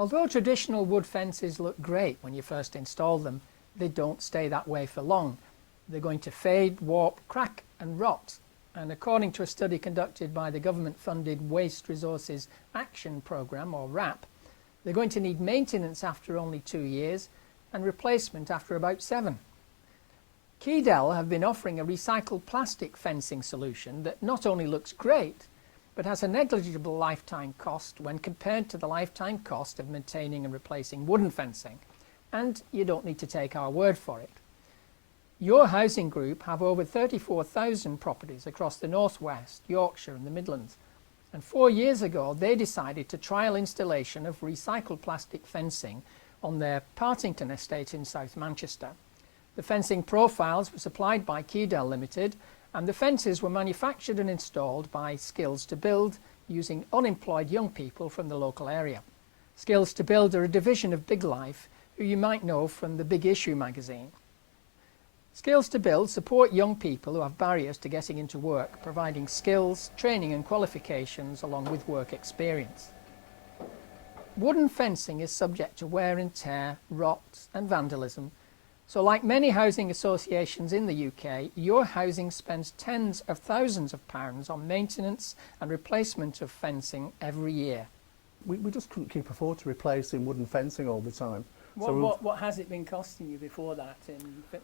Although traditional wood fences look great when you first install them, they don't stay that way for long. They're going to fade, warp, crack and rot. And according to a study conducted by the government-funded Waste Resources Action Programme, or WRAP, they're going to need maintenance after only 2 years and replacement after about 7. Kedel have been offering a recycled plastic fencing solution that not only looks great, but has a negligible lifetime cost when compared to the lifetime cost of maintaining and replacing wooden fencing. And you don't need to take our word for it. Your housing group have over 34,000 properties across the North West, Yorkshire and the Midlands. And 4 years ago, they decided to trial installation of recycled plastic fencing on their Partington estate in South Manchester. The fencing profiles were supplied by Kedel Limited, and the fences were manufactured and installed by Skills to Build using unemployed young people from the local area. Skills to Build are a division of Big Life, who you might know from the Big Issue magazine. Skills to Build support young people who have barriers to getting into work, providing skills, training and qualifications along with work experience. Wooden fencing is subject to wear and tear, rot and vandalism. So like many housing associations in the UK, your housing spends tens of thousands of pounds on maintenance and replacement of fencing every year. We just couldn't keep afford to replacing wooden fencing all the time. What has it been costing you before that in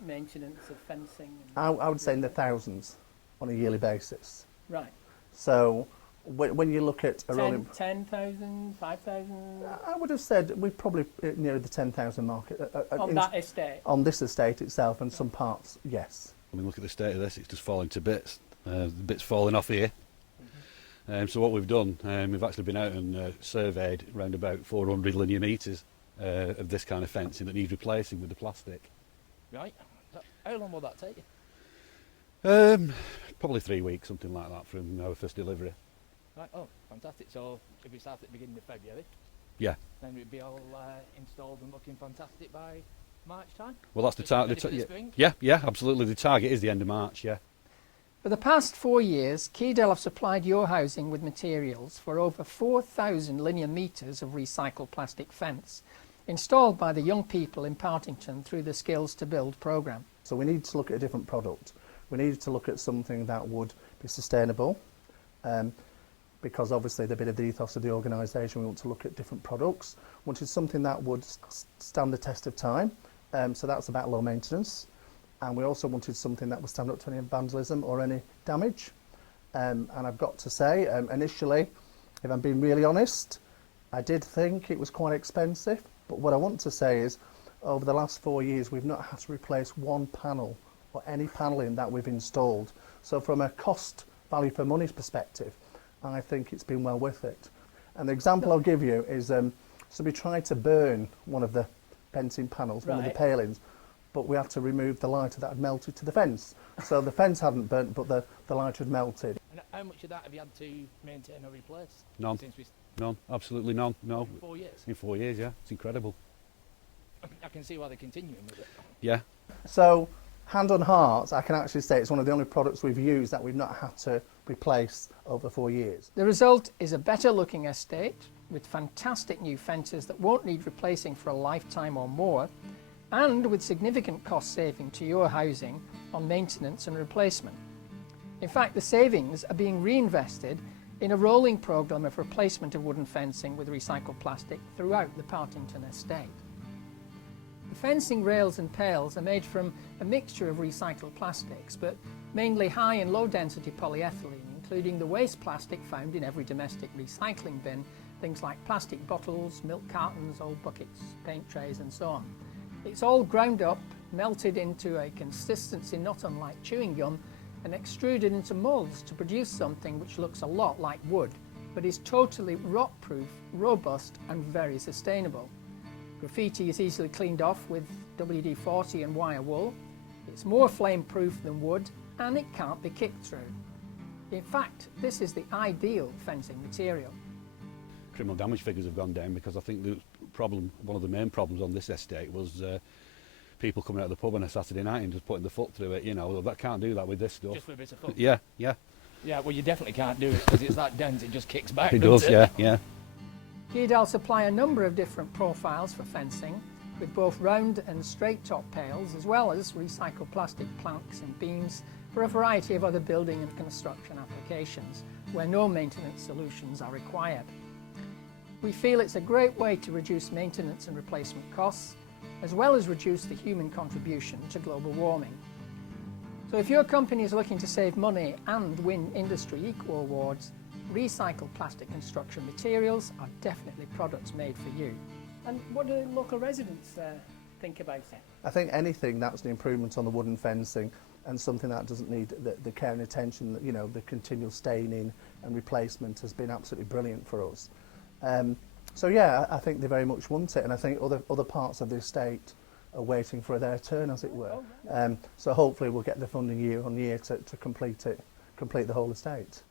maintenance of fencing? I would say in the thousands on a yearly basis. Right. So when you look at... 10,000, 5,000? I would have said we're probably near the 10,000 mark. On that estate? On this estate itself and some parts, yes. I mean, look at the state of this, it's just falling to bits. The bits falling off here. So what we've done, we've actually been out and surveyed around about 400 linear metres of this kind of fencing that needs replacing with the plastic. Right. How long will that take you? Probably 3 weeks, something like that, from our first delivery. Right. Oh, fantastic. So if we start at the beginning of February, yeah, then we'd be all installed and looking fantastic by March time? Well, that's the target. Yeah, absolutely. The target is the end of March, yeah. For the past 4 years, Kedel have supplied your housing with materials for over 4,000 linear metres of recycled plastic fence, installed by the young people in Partington through the Skills to Build programme. So we need to look at a different product. We need to look at something that would be sustainable, because obviously the bit of the ethos of the organisation, we want to look at different products. We wanted something that would stand the test of time, so that's about low maintenance. And we also wanted something that would stand up to any vandalism or any damage. And I've got to say, initially, if I'm being really honest, I did think it was quite expensive. But what I want to say is, over the last 4 years, we've not had to replace one panel or any panelling that we've installed. So from a cost value for money perspective, I think it's been well worth it. And the example I'll give you is, so we tried to burn one of the fencing panels, one of the palings, but we had to remove the lighter that had melted to the fence. So the fence hadn't burnt, but the lighter had melted. And how much of that have you had to maintain or replace? None. None, absolutely none. No. In 4 years? In 4 years, yeah. It's incredible. I can see why they're continuing with it. Yeah. So, hand on heart, I can actually say it's one of the only products we've used that we've not had to replace over 4 years. The result is a better looking estate with fantastic new fences that won't need replacing for a lifetime or more, and with significant cost saving to your housing on maintenance and replacement. In fact, the savings are being reinvested in a rolling programme of replacement of wooden fencing with recycled plastic throughout the Partington estate. The fencing rails and pales are made from a mixture of recycled plastics, but mainly high and low density polyethylene, including the waste plastic found in every domestic recycling bin, things like plastic bottles, milk cartons, old buckets, paint trays and so on. It's all ground up, melted into a consistency not unlike chewing gum, and extruded into moulds to produce something which looks a lot like wood, but is totally rot-proof, robust and very sustainable. Graffiti is easily cleaned off with WD-40 and wire wool. It's more flame-proof than wood, and it can't be kicked through. In fact, this is the ideal fencing material. Criminal damage figures have gone down because I think one of the main problems on this estate was people coming out of the pub on a Saturday night and just putting the foot through it. You know, that can't do that with this stuff. Just with a bit of foot? Yeah, yeah. Yeah, well, you definitely can't do it because it's that dense, it just kicks back. It does, yeah, yeah. Kedel supply a number of different profiles for fencing, with both round and straight top pales, as well as recycled plastic planks and beams for a variety of other building and construction applications where no maintenance solutions are required. We feel it's a great way to reduce maintenance and replacement costs, as well as reduce the human contribution to global warming. So if your company is looking to save money and win Industry Eco Awards, recycled plastic construction materials are definitely products made for you. And what do local residents think about it? I think anything that's an improvement on the wooden fencing and something that doesn't need the care and attention, you know, the continual staining and replacement has been absolutely brilliant for us. So yeah, I think they very much want it, and I think other parts of the estate are waiting for their turn, as it were. So hopefully we'll get the funding year on year to complete the whole estate.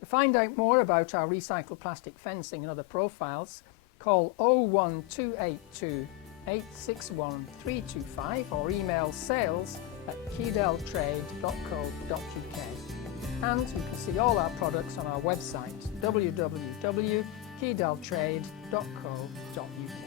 To find out more about our recycled plastic fencing and other profiles, call 01282 861 325 or email sales@kedeltrade.co.uk. And you can see all our products on our website www.kedeltrade.co.uk.